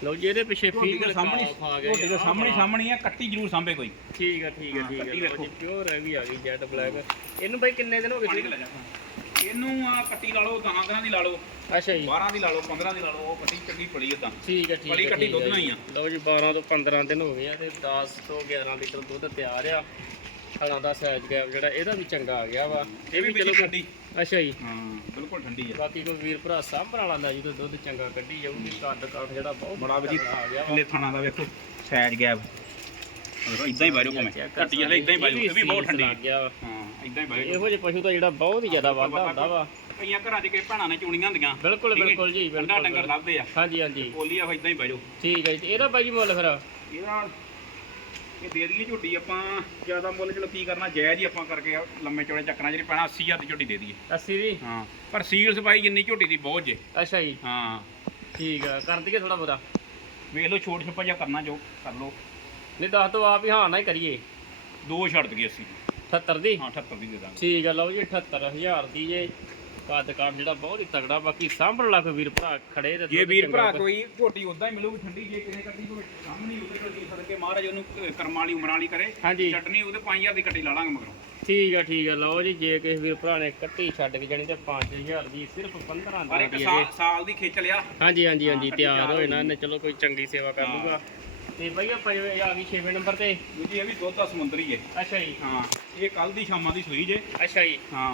ਲਓ ਜੀ ਇਹਦੇ ਪਿੱਛੇ ਝੋਟੀ ਦੇ ਸਾਹਮਣੇ ਝੋਟੀ ਦੇ ਸਾਹਮਣੇ ਸਾਹਮਣੇ ਆ ਕੱਟੀ ਜ਼ਰੂਰ ਸਾਂਭੇ ਕੋਈ। ਠੀਕ ਆ ਠੀਕ ਆ ਠੀਕ ਆ। ਕੱਟੀ ਲਓ। ਜੀ ਪਿਓਰ ਹੈ ਵੀ ਆ ਗਈ ਜੈਟ ਬਲੈਕ ਇਹਨੂੰ ਬਈ ਕਿੰਨੇ ਦਿਨ ਹੋ ਗਏ ਜਾ? ਇਹਨੂੰ ਆ ਕੱਟੀ ਲਾ ਲਓ 10 ਦਿਨਾਂ ਦੀ ਲਾ ਲਓ। ਅੱਛਾ ਜੀ। 12 ਦੀ ਲਾ ਲਓ 15 ਦੀ ਲਾ ਲਓ ਉਹ ਕੱਟੀ ਚੰਗੀ ਪੜੀ ਉਦਾਂ ਠੀਕ ਹੈ ਠੀਕ ਹੈ ਕੱਟੀ ਠੀਕ ਦੁੱਧ ਹੈ ਨਾਲ ਹੀ ਜੀ। ਆ। ਲਓ ਜੀ 12 ਤੋਂ 15 ਦਿਨ ਹੋ ਗਏ ਆ ਤੇ 10 ਤੋਂ 11 ਲੀਟਰ ਦੁੱਧ ਤਿਆਰ ਆ। ਹਲਾਂ ਦਾ ਸਾਈਜ਼ ਗੈਪ ਜਿਹੜਾ ਇਹਦਾ ਵੀ ਚੰਗਾ ਆ ਗਿਆ ਵਾ। ਇਹ ਵੀ ਚਲੋ ਠੰਡੀ ਅੱਛਾ ਜੀ। ਹਾਂ ਬਿਲਕੁਲ ਠੰਡੀ ਆ। ਬਾਕੀ ਕੋਈ ਵੀਰ ਭਰਾ ਸਾਂਭਣ ਵਾਲਾ ਲੈ ਜੀ ਤੇ ਦੁੱਧ ਚੰਗਾ ਕੱਢੀ ਜਾਊਗੀ ਕੱਦ ਕਾਠ ਜਿਹੜਾ ਬਹੁਤ ਬੜਾ ਵਧੀਆ ਤਕੜਾ ਆ ਗਿਆ ਵਾ। ਥਾਣਾ ਦਾ ਵੇਖੋ ਸਾਈਜ਼ ਗੈਪ ਇਦਾਂ ਹੀ ਬਾਜੋ ਭਾਵੇਂ ਕੱਟੀ ਹਲੇ ਇਦਾਂ ਹੀ ਬਾਜੋ ਇਹ ਵੀ ਬਹੁਤ ਠੰਡੀ। ਲੱਗ ਗਿਆ ਵਾ। ਹਾਂ ਇਦਾਂ ਹੀ ਬਾਜੋ ਇਹੋ ਜਿਹੇ ਪਸ਼ੂ ਤਾਂ ਜਿਹੜਾ ਬਹੁਤ ਹੀ ਜ਼ਿਆਦਾ ਵਾਧਾ ਹੁੰਦਾ ਵਾ। ਕਈਆਂ ਘਰਾਂ 'ਚ ਕਿਸੇ ਭੈਣਾਂ ਨੇ ਚੂਣੀਆਂ ਹੁੰਦੀਆਂ। ਬਿਲਕੁਲ ਠੀਕ ਹੈ? ਬਿਲਕੁਲ ਜੀ ਠੰਡਾ ਬਿਲਕੁਲ ਡੰਗਰ ਲੱਭਦੇ ਆ। ਹਾਂਜੀ ਹਾਂਜੀ। ਪੋਲੀ ਆ ਇਦਾਂ ਹੀ ਬਾਜੋ ਠੀਕ ਹੈ ਜੀ ਤੇ ਇਹਦਾ ਬਾਈ ਜੀ ਮੁੱਲ ਫਿਰ? ਇਹਦਾ ਇਹ ਦੇ ਦਈਏ ਝੋਟੀ ਆਪਾਂ ਜ਼ਿਆਦਾ ਮੁੱਲ ਚਲੋ ਕੀ ਕਰਨਾ ਜਾਇਜ਼ ਹੀ ਆਪਾਂ ਕਰਕੇ ਲੰਮੇ ਚੌੜੇ ਚੱਕਰਾਂ ਜਿਹੜੀ ਪੈਣਾ 80000 ਦੀ ਝੋਟੀ ਦੇ ਦਈਏ। 80 ਦੀ? ਹਾਂ ਪਰ ਸੀਲ ਸਫ਼ਾਈ ਜਿੰਨੀ ਝੋਟੀ ਦੀ ਬਹੁਤ ਜੇ। ਅੱਛਾ ਜੀ। ਹਾਂ। ਠੀਕ ਆ ਕਰ ਦਈਏ ਥੋੜਾ ਬਹੁਤਾ। ਵੇਖ ਲਓ ਛੋਟ ਛੱਪਾ ਜਿਹਾ ਕਰਨਾ ਜੋ ਕਰ ਲਓ। ਨਹੀਂ ਦੱਸ ਦੋ ਆਪ ਹੀ ਹਾਂ ਨਾ ਹੀ ਕਰੀਏ। ਦੋ ਛੱਡ ਦਈਏ 80 78 ਦੀ? ਹਾਂ 78 ਦੀ ਦੇ ਦਾਂਗੇ। ਠੀਕ ਆ ਲਓ ਜੀ 78000 ਦੀ ਜੇ। ਕੱਦ ਕਾਠ ਜਿਹੜਾ ਬਹੁਤ ਹੀ ਤਗੜਾ ਬਾਕੀ ਸਾਂਭਣ ਲੱਗ ਵੀਰ ਭਰਾ ਖੜੇ ਤੇ ਜੇ ਦੁੱਧ ਵੀਰ ਚੰਗਾ ਭਰਾ ਕ- ਕੋਈ ਝੋਟੀ ਉਦਾਂ ਹੀ ਮਿਲੂਗੀ ਠੰਡੀ ਜੇ ਕਿਸੇ ਕੱਟੀ ਕੋਈ ਸਾਹਮਣੀ ਉਹਦੇ ਕੋਲ ਜੀ ਸਦਕੇ ਮਹਾਰਾਜ ਉਹਨੂੰ ਅਹ, ਕਰਮਾਂ ਵਾਲੀ ਉਮਰਾਂ ਵਾਲੀ ਕਰੇ ਹਾਂਜੀ। ਚਟਨੀ ਉਹਦੇ 5000 ਦੀ ਕੱਟੀ ਲਾ ਲਾਂਗੇ ਮਗਰੋਂ। ਠੀਕ ਆ ਠੀਕ ਆ ਲਓ ਜੀ ਜੇ ਕਿਸੇ ਵੀਰ ਭਰਾ ਨੇ ਕੱਟੀ ਛੱਡ ਕੇ ਜਾਣੀ ਤੇ 5000 ਦੀ ਸਿਰਫ 15 ਪਰ ਦੀ ਇੱਕ ਦੇ ਸਾਲ ਸਾਲ ਦੀ ਖਿੱਚ ਲਿਆ ਹਾਂਜੀ ਹਾਂਜੀ ਹਾਂ, ਹਾਂਜੀ ਕੱਟੀ ਤਿਆਰ ਤਿਆਰ ਹੋਏ ਨਾ ਚਲੋ ਕੋਈ ਚੰਗੀ ਸੇਵਾ ਕਰ। ਲੂਗਾ ਤੇ ਭਈਆ ਪੰਜਵੇਂ ਆ ਗਈ 6ਵੇਂ ਨੰਬਰ ਤੇ। ਦੂਜੀ ਇਹ ਵੀ ਦੁੱਧ ਦਾ ਸਮੁੰਦਰੀ ਹੈ ਅੱਛਾ ਜੀ। ਹਾਂ ਇਹ ਕੱਲ ਦੀ ਸ਼ਾਮਾਂ ਦੀ ਸੂਈ ਜੇ। ਅੱਛਾ ਜੀ। ਹਾਂ।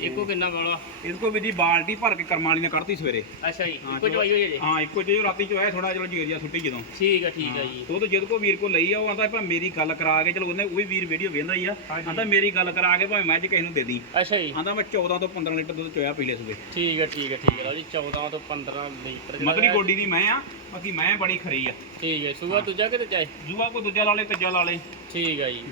ਇੱਕੋ ਕਿੰਨਾ ਵਾਲਾ? ਇਹਦੇ ਕੋਲ ਵੀ ਜੀ ਬਾਲਟੀ ਭਰ ਕੇ ਕਰਮਾਂ ਵਾਲੀ ਨੇ ਕੱਢਤੀ ਸਵੇਰੇ। ਅੱਛਾ ਜੀ ਇੱਕੋ ਜਵਾਈ ਹੋਈ ਹੈ ਜੀ ਹਾਂ ਇੱਕੋ ਜਿਹੀ ਰਾਤੀ ਚ ਹੋਇਆ ਥੋੜਾ ਚਲੋ ਜੀਰੀਆ ਸੁੱਟੀ ਜਦੋਂ। ਠੀਕ ਆ ਠੀਕ ਆ ਜੀ। ਉਹ ਤਾਂ ਜਦ ਕੋ ਵੀਰ ਕੋ ਲਈ ਆ ਉਹ ਆਂਦਾ ਭਾਵੇਂ ਮੇਰੀ ਗੱਲ ਕਰਾ ਕੇ ਚਲੋ ਉਹਨੇ ਉਹ ਵੀ ਵੀਰ ਵੀਡੀਓ ਵੇਖਦਾ ਹੀ ਆ। ਆਂਦਾ ਮੇਰੀ ਗੱਲ ਕਰਾ ਕੇ ਭਾਵੇਂ ਮੈਂ ਅੱਜ ਕਿਸੇ ਨੂੰ ਦੇ ਦੀ ਅੱਛਾ ਜੀ। ਆਂਦਾ ਮੈਂ 14 ਤੋਂ 15 ਲੀਟਰ ਦੁੱਧ ਚੋਇਆ ਪੀਲੇ ਸੂਬੇ ਠੀਕ ਆ ਠੀਕ ਆ ਠੀਕ ਆ। ਜੀ 14 ਤੋਂ 15 ਲੀਟਰ ਹੈ। ਗੋਡੀ ਦੀ ਮੈਂ ਆ ਬਾਕੀ ਮੈਂ ਬੜੀ ਖਰੀ ਆ। ਠੀਕ ਹੈ ਸੂਆ ਦੂਜਾ ਕਿਤੇ ਚਾਹੇ ਜੂਆ ਕੋ ਦੂਜਾ ਲਾ ਲੇ ਤੀਜਾ ਲਾ ਲੇ। ਠੀਕ ਆ ਜੀ।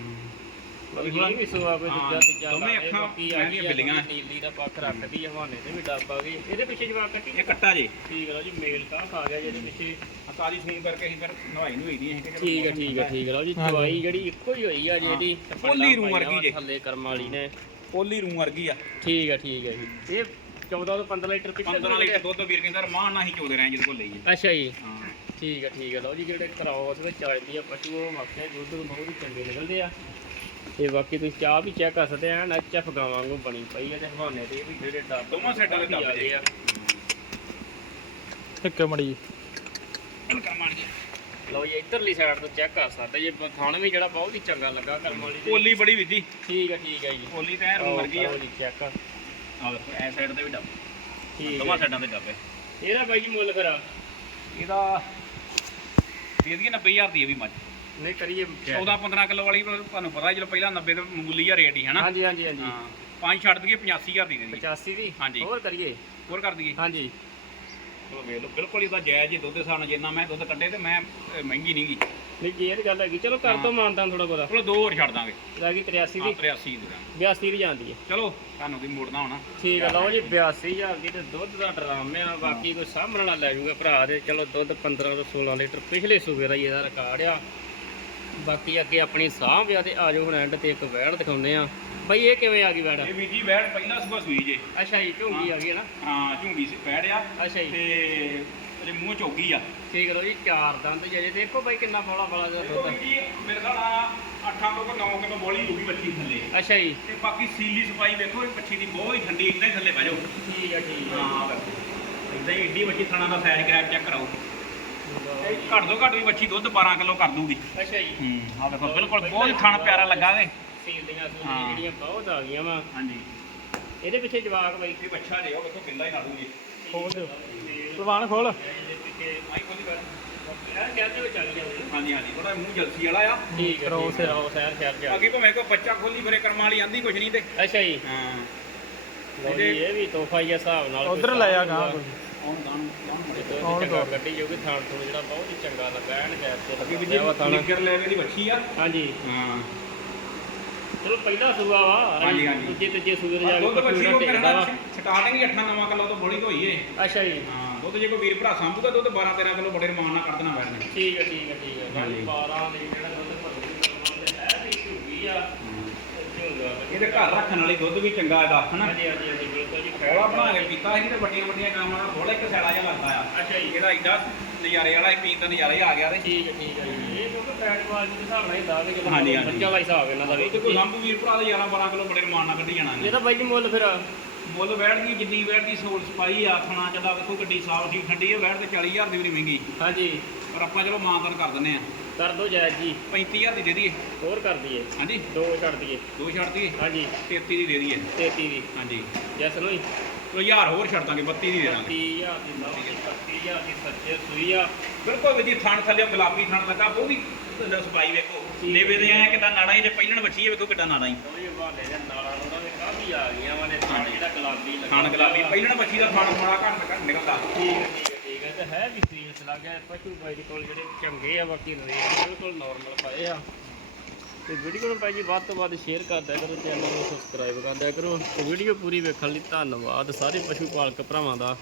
ਇਹ ਵੀ ਸੂਆ ਕੋਈ ਦੂਜਾ ਤੀਜਾ ਦੋਵੇਂ ਲਾ ਲੇ, ਅੱਖਾਂ ਬਾਕੀ ਆ ਐਵੇਂ ਗਈ ਆ ਬਿੱਲੀਆਂ। ਨੀਲੀ ਦਾ ਪੱਖ ਰੱਖਦੀ ਆ ਹਵਾਨੇ ਤੇ ਵੀ ਡੱਬ ਆ ਗਈ। ਇਹਦੇ ਪਿੱਛੇ ਜਵਾਬ ਕੱਟੀ ਇਹ ਕੱਟਾ ਜੇ। ਠੀਕ ਆ ਲਓ ਜੀ ਮੇਲ ਤਾਂ ਆ ਗਿਆ ਜਿਹਦੇ ਪਿੱਛੇ। ਆ ਤਾਜੀ ਫੋਨ ਕਰਕੇ ਅਸੀਂ ਫਿਰ ਨਵਾਈ ਨੂੰ ਹੋਈਦੀ ਅਸੀਂ ਕਿ ਚਲੋ ਠੀਕ ਹੈ ਠੀਕ ਹੈ ਠੀਕ ਹੈ ਲਓ ਜੀ ਦਵਾਈ ਜਿਹੜੀ ਇੱਕੋ ਹੀ ਹੋਈ ਆ ਜਿਹਦੀ ਪੋਲੀ ਰੂੰ ਵਰਗੀ ਜੇ। ਥੱਲੇ ਕਰਮ ਵਾਲੀ ਨੇ। ਪੋਲੀ ਰੂ ਵਰਗੀ ਆ। ਠੀਕ ਹੈ ਠੀਕ ਹੈ ਜੀ। ਇਹ 14 ਤੋਂ 15 ਲੀਟਰ ਪਿੱਛੇ 15 ਲੀਟਰ ਦੁੱਧ ਵੀਰ ਕਹਿੰਦਾ ਰਮਾਨ ਨਾਲ ਹੀ ਚੋਦੇ ਰਹੇ ਜਿਹਦੇ ਕੋਲ ਲਈ ਆ ਅੱਛਾ ਜੀ। ਹਾਂ। ਠੀਕ ਹੈ ਠੀਕ ਹੈ ਲਓ ਜੀ ਜਿਹੜੇ ਕਰਾਉਸ ਵਿੱਚ ਆਉਂਦੀ ਆ ਪਸ਼ੂ ਉਹ ਮੱਖੇ ਦੁੱਧ ਨੂੰ ਬਹੁਤ ਹੀ ਚੰਗੇ ਨਿਕਲਦੇ ਆ। ਤੇ ਬਾਕੀ ਤੁਸੀਂ ਚਾਹ ਵੀ ਚੈੱਕ ਕਰ ਸਕਦੇ ਆ ਐਚ ਐਫ ਗਾਂ ਵਾਂਗੂ ਬਣੀ ਪਈ ਆ ਤੇ ਹਵਾਨੇ ਤੇ ਵੀ ਜਿਹੜੇ ਡੱਬ ਦੋਵਾਂ ਸਾਈਡਾਂ ਦੇ ਡੱਬ ਆ ਗਏ ਆ। ਇੱਕ ਮੜੀ ਹਲਕਾ ਮਾਰ ਜੀ ਲਓ ਜੀ ਇੱਧਰਲੀ ਸਾਈਡ ਤੋਂ ਚੈੱਕ ਕਰ ਸਕਦੇ ਜੇ ਖਾਣ ਵੀ ਜਿਹੜਾ ਬਹੁਤ ਹੀ ਚੰਗਾ ਲੱਗਾ ਕਰਮ ਵਾਲੀ ਦੀ। ਪੋਲੀ ਬੜੀ ਵਿਧੀ ਠੀਕ ਹੈ ਠੀਕ ਹੈ ਜੀ। ਪੋਲੀ ਤਾਂ ਐ ਰੂ ਵਰਗੀ ਆ। ਲਓ ਜੀ ਚੈੱਕ ਆ ਵੇਖੋ ਐ ਸਾਈਡ ਤੇ ਵੀ ਡੱਬ। ਠੀਕ ਦੋਵਾਂ ਹੈ ਸਾਈਡਾਂ ਤੇ ਡੱਬ ਹੈ। ਇਹਦਾ ਬਾਈ ਜੀ ਮੁੱਲ ਫਿਰ ਇਹਦਾ ਦੇ ਦਈਏ 90000 ਦੀ ਇਹ ਵੀ ਮੱਝ। ਨਹੀਂ ਕਰੀਏ 14 15 ਕਿਲੋ ਵਾਲੀ ਤੁਹਾਨੂੰ ਪਤਾ ਚਲੋ ਪਹਿਲਾਂ 90 ਤੇ ਮਾਮੂਲੀ ਜਿਹਾ ਰੇਟ ਹੀ ਹਨਾ? ਹਾਂਜੀ ਹਾਂਜੀ ਹਾਂਜੀ। ਹਾਂ ਪੰਜ ਛੱਡ ਦਈਏ 85000 ਦੀ ਦੇ ਦਈਏ। 85 ਦੀ? ਹਾਂਜੀ। ਹੋਰ ਕਰੀਏ? ਹੋਰ ਕਰ ਦਈਏ। ਹਾਂਜੀ। ਚਲੋ ਵੇਖ ਲਓ ਬਿਲਕੁਲ ਹੀ ਤਾਂ ਜਾਇਜ਼ ਹੀ ਦੁੱਧ ਦੇ ਨਾਲ ਜਿੰਨਾ ਮੈਂ ਦੁੱਧ ਕੱਢੇ ਤੇ ਮੈਂ ਅਹ, ਮਹਿੰਗੀ ਨਹੀਂਗੀ ਨਹੀਂ ਜੀ ਇਹ ਗੱਲ ਹੈਗੀ ਚਲੋ ਕਰ ਦੋ ਮਾਨਤਾਨ ਥੋੜਾ ਬਹੁਤਾ। ਚਲੋ ਦੋ ਹੋਰ ਛੱਡ ਦਾਂਗੇ। ਲੱਗੀ 83 ਹਾਂ ਦੀ। 83 ਦੀ ਦਾਂਗੇ। 82 ਦੀ ਜਾਂਦੀ ਹੈ। ਚਲੋ ਤੁਹਾਨੂੰ ਵੀ ਮੋੜਨਾ ਹੋਣਾ। ਠੀਕ ਹੈ ਲਓ ਜੀ 82000 ਦੀ ਤੇ ਦੁੱਧ ਦਾ ਡਰਾਮੇ ਆ ਬਾਕੀ ਕੋਈ ਸਾਂਭਣ ਵਾਲਾ ਲੈ ਜਾਊਗਾ ਭਰਾ ਦੇ। ਚਲੋ ਦੁੱਧ 15 ਤੋਂ 16 ਲੀਟਰ ਪਿਛਲੇ ਸੂਬੇ ਦਾ ਹੀ ਇਹਦਾ ਰਿਕਾਰਡ ਆ। ਬਾਕੀ ਅੱਗੇ ਆਪਣੀ ਸਾਂਭ ਆ ਤੇ ਆਜੋ ਹੁਣ ਐਂਡ ਤੇ ਇੱਕ ਵੈੜ ਦਿਖਾਉਂਦੇ ਆ ਬਈ ਇਹ ਕਿਵੇਂ ਆ ਗਈ ਵੈੜ? ਇਹ ਵੀ ਜੀ ਬੈਠ ਪਹਿਲਾ ਸੁਬਾ ਸੂਈ ਜੇ। ਅੱਛਾ ਜੀ ਝੁੰਗੀ ਆ ਗਈ ਹੈ ਨਾ? ਹਾਂ ਝੁੰਗੀ ਸੀ ਬੈਠ ਆ। ਅੱਛਾ ਜੀ। ਤੇ ਇਹਦੇ ਮੂੰਹ ਚੌਗੀ ਆ। ਠੀਕ ਹੈ ਲਓ ਜੀ ਚਾਰ ਦੰਦ ਜੇ ਦੇਖੋ ਬਾਈ ਕਿੰਨਾ ਬੋਲਾ ਬੋਲਾ ਦੇਖੋ ਦੁੱਧ ਵੀ ਜੀ ਮੇਰੇ ਨਾਲ 8 ਤੋਂ 9 ਕਿਲੋ ਬੋਲੀ ਹੋਊਗੀ ਬੱਚੀ ਥੱਲੇ। ਅੱਛਾ ਜੀ। ਤੇ ਬਾਕੀ ਸੀਲੀ ਸਫ਼ਾਈ ਵੇਖੋ ਇਹ ਬੱਚੀ ਦੀ ਬਹੁਤ ਹੀ ਠੰਡੀ ਇਦਾਂ ਹੀ ਥੱਲੇ ਬਹਿ ਜਾਓ। ਠੀਕ ਹੈ ਠੀਕ ਹੈ ਹਾਂ ਇਦਾਂ ਹੀ ਏਡੀ ਬੱਚੀ ਥਣਾ ਦਾ ਸਾਈਜ਼ ਗ੍ਰੈਪ ਚੈੱਕ ਕਰਾਓ। ਘੱਟ ਤੋਂ ਘੱਟ ਵੀ ਬੱਚੀ ਦੁੱਧ 12 ਕਿਲੋ ਕਰ ਦੂਗੀ। ਅੱਛਾ ਜੀ। ਹੂੰ ਆ ਦੇਖੋ ਬਿਲਕੁਲ ਬਹੁਤ ਥਣ ਪਿਆਰਾ ਲੱਗਾ ਵੇ। ਸੀਲ ਦੀਆਂ ਹਾਂ। ਸੂਲੀਆਂ ਜਿਹੜੀਆਂ ਬਹੁਤ ਆ ਗਈਆਂ ਵਾ। ਹਾਂਜੀ। ਇਹਦੇ ਪਿੱਛੇ ਜਵਾਕ ਬਾਈ। ਇਹ ਬੱਚਾ ਜੇ ਉਹ ਵੇਖੋ ਕਿੰਨਾ ਹੀ ਲਾ ਦੂਗੀ। ਖੋਲ ਦਿਓ। ਪ੍ਰਵਾਨ ਖੋਲ। ਇਹਦੇ ਪਿੱਛੇ ਆਈ ਕੋਈ ਗੱਲ ਯਾਰ ਕਹਿੰਦੇ ਵਿੱਚ ਚੱਲ ਜਾਂਦੇ ਹਾਂਜੀ ਹਾਂਜੀ ਥੋੜਾ ਮੂੰਹ ਜਲਸੀ ਵਾਲਾ ਆ। ਠੀਕ ਹੈ ਕਰੋਸ ਠੀਕ ਹੈ। ਉਹ ਸ਼ਹਿਰ ਸ਼ਹਿਰ ਜਾ। ਅੱਗੇ ਭਾਵੇਂ ਕੋ ਬੱਚਾ ਖੋਲੀ ਫਰੇ ਕਰਮਾਂ ਵਾਲੀ ਆਂਦੀ ਕੁਛ ਨਹੀਂ ਤੇ। ਅੱਛਾ ਜੀ। ਹਾਂ। ਲਓ ਜੀ ਇਹ ਵੀ ਤੋਹਫਾ ਹੀ ਆ ਹਿਸਾਬ ਨਾਲ। ਉਧਰ ਲੈ ਆ ਗਾਂ ਹੁਣ ਗਾਣ ਉਹ ਚੰਗਾ ਗੱਡੀ ਜੋ ਕਿ ਥਾਣ ਥੋੜਾ ਜਿਹੜਾ ਬਹੁਤ ਹੀ ਚੰਗਾ ਲੱਗਾ ਐਨ ਗੈਪ ਤੇ ਅੱਗੇ ਵੀ ਲੱਗਾ ਜੀ ਵਾ ਥਾਣਾ। ਨਿੱਗਰ ਲੈਵੇ ਦੀ ਬੱਚੀ ਆ। ਹਾਂਜੀ। ਹਾਂ। ਚਲੋ ਪਹਿਲਾ ਸੂਆ ਵਾ। ਹਾਂਜੀ, ਹਾਂਜੀ। ਦੂਜੇ ਤੀਜੇ ਸੂਏ ਤੇ ਜਾ ਕੇ ਦੁੱਧ ਬੱਚੀ ਪਸ਼ੂ ਉਹ ਢੇਕਦਾ ਮੇਰਾ ਵਾ। ਸਟਾਰਟਿੰਗ ਹੀ 8 9 ਕਿਲੋ ਤੋਂ ਬੋਲੀ ਹੋਈ ਏ। ਅੱਛਾ ਜੀ। ਹਾਂ ਦੁੱਧ ਜੇ ਕੋਈ ਵੀਰ ਭਰਾ ਸੰਭੂਗਾ ਦੁੱਧ 12 13 ਕਿਲੋ ਬੜੇ ਰਮਾਨ ਨਾਲ ਕੱਢ ਦੇਣਾ ਬੈਠਣੇ ਠੀਕ ਹੈ ਠੀਕ ਹੈ ਠੀਕ ਹੈ ਹਾਂਜੀ। 12 ਦੇ ਜਿਹੜਾ ਦੁੱਧ ਭਰੂਗੀ ਹੈ ਵੀ ਝੂਗੀ ਆ। ਝੂਗਾ ਇਹਦੇ ਘਰ ਰੱਖਣ ਵਾਲੀ ਦੁੱਧ ਵੀ ਚੰਗਾ ਇਹਦਾ ਹਨਾ? ਹਾਂਜੀ ਹਾਂਜੀ ਹਾਂਜੀ ਥੋੜਾ ਬਣਾ ਕੇ ਪੀਤਾ ਸੀ ਤੇ ਵੱਡੀਆਂ ਵੱਡੀਆਂ ਗਾਵਾਂ ਨਾਲ ਥੋੜਾ ਇੱਕ ਸੈਲਾ ਜਿਹਾ ਲੱਗਦਾ ਆ। ਅੱਛਾ ਜੀ। ਇਹਦਾ ਐਡਾ ਨਜ਼ਾਰੇ ਵਾਲਾ ਹੀ ਪੀਣ ਦਾ ਨਜ਼ਾਰਾ ਹੀ ਆ ਗਿਆ ਤੇ। ਠੀਕ ਹੈ ਠੀਕ ਹੈ ਜੀ। ਇਹ ਕਿਉਂਕਿ ਫੈਟ ਵਾਲ ਦੇ ਹਿਸਾਬ ਨਾਲ ਹੀ ਦਾ ਵੀ ਹਾਂਜੀ, ਹਾਂਜੀ। ਬੱਚਾ ਵਾਲਾ ਹਿਸਾਬ ਇਹਨਾਂ ਦਾ ਵੀ। ਇਹ ਤੇ ਕੋਈ ਸੰਭੂ ਵੀਰ ਭਰਾ ਦੇ 11 12 ਕਿਲੋ ਬੜੇ ਰਮਾਨ ਨਾਲ ਕੱਢੀ ਜਾਣਾ ਇਹ ਤਾਂ ਬਾਈ ਜੀ ਮੁੱਲ ਫਿਰ ਮੁੱਲ ਵੈੜ ਦੀ ਜਿੰਨੀ ਵੈੜ ਦੀ ਸੋਲ ਸਪਾਈ ਆ ਥਣਾ ਚੱਲਾ ਵੇਖੋ ਗੱਡੀ ਸਾਫ਼ ਠੀਕ ਠੰਡੀ ਹੈ ਵੈੜ ਤੇ 40000 ਦੀ ਵੀ ਨਹੀਂ ਮਹਿੰਗੀ। ਹਾਂਜੀ। ਪਰ ਆਪਾਂ ਚਲੋ ਮਾਨਤਨ ਕਰ ਦਿੰਨੇ ਆ। ਕਰ ਦੋ ਜਾਇਜ਼ ਜੀ। 35000 ਦੀ ਦੇ ਦਈਏ। ਹੋਰ ਕਰ ਦਈਏ। ਹਾਂਜੀ। ਦੋ ਛੱਡ ਦਈਏ। ਦੋ ਛੱਡ ਦਈਏ। ਹਾਂਜੀ। 33 ਦੀ ਦੇ ਦਈਏ। 33 ਦੀ। ਹਾਂਜੀ। ਜੈਸ ਹੀ। ਕੋਈ 1000 ਹੋਰ ਛੱਡ ਦਾਂਗੇ 32 ਦੀ ਦੇ ਦਾਂਗੇ। 30000 ਦੀ ਲਾਉਂਗੇ 30000 ਦੀ ਸੱਚੇ ਸੂਈ ਆ। ਬਿਲਕੁਲ ਵੀ ਜੀ ਥਣ ਥੱਲੇ ਗੁਲਾਬੀ ਥਣ ਲੱਗਾ ਉਹ ਵੀ ਸਪਾਈ ਵੇਖੋ। ਲੇਵੇ ਦੇ ਆਇਆ ਕਿਦਾਂ ਨਾੜਾ ਹੀ ਤੇ ਪਹਿਲਣ ਬੱਚੀ ਵੇਖੋ ਕਿਦਾਂ ਨਾੜਾ ਹੀ। ਉਹਦੇ ਬਾਲੇ ਦੇ ਨਾਲਾਂ ਉਹਨਾਂ ਦੇ ਕਾਫੀ ਆ ਗਈਆਂ ਵਾਲੇ ਥਾਣ ਜਿਹੜਾ ਗੁਲਾਬੀ ਲੱਗਾ ਥਣ ਗੁਲਾਬੀ ਪਹਿਲਣ ਬੱਚੀ ਦਾ ਥਣ ਥੋੜਾ ਘੱਟ ਘੱਟ ਨਿਕਲਦਾ। ਠੀਕ ਹੈ ਠੀਕ ਹੈ ਠੀਕ ਹੈ ਤੇ ਹੈ ਵੀ ਸੀਰੀਅਸ ਲੱਗ ਗਿਆ ਪਸ਼ੂ ਬਾਈ ਦੇ ਕੋਲ ਜਿਹੜੇ ਚੰਗੇ ਆ ਬਾਕੀ ਰੇਟ ਬਿਲਕੁਲ ਨਾਰਮਲ ਪਏ ਆ। ਤੇ ਵੀਡੀਓ ਨੂੰ ਭਾਈ ਜੀ ਵੱਧ ਤੋਂ ਵੱਧ ਸ਼ੇਅਰ ਕਰ ਦਿਆ ਕਰੋ ਚੈਨਲ ਨੂੰ ਸਬਸਕ੍ਰਾਈਬ ਕਰ ਦਿਆ ਕਰੋ। ਵੀਡੀਓ ਪੂਰੀ ਵੇਖਣ ਲਈ ਧੰਨਵਾਦ। ਸਾਰੇ ਪਸ਼ੂ ਪਾਲਕ ਭਰਾਵਾਂ ਦਾ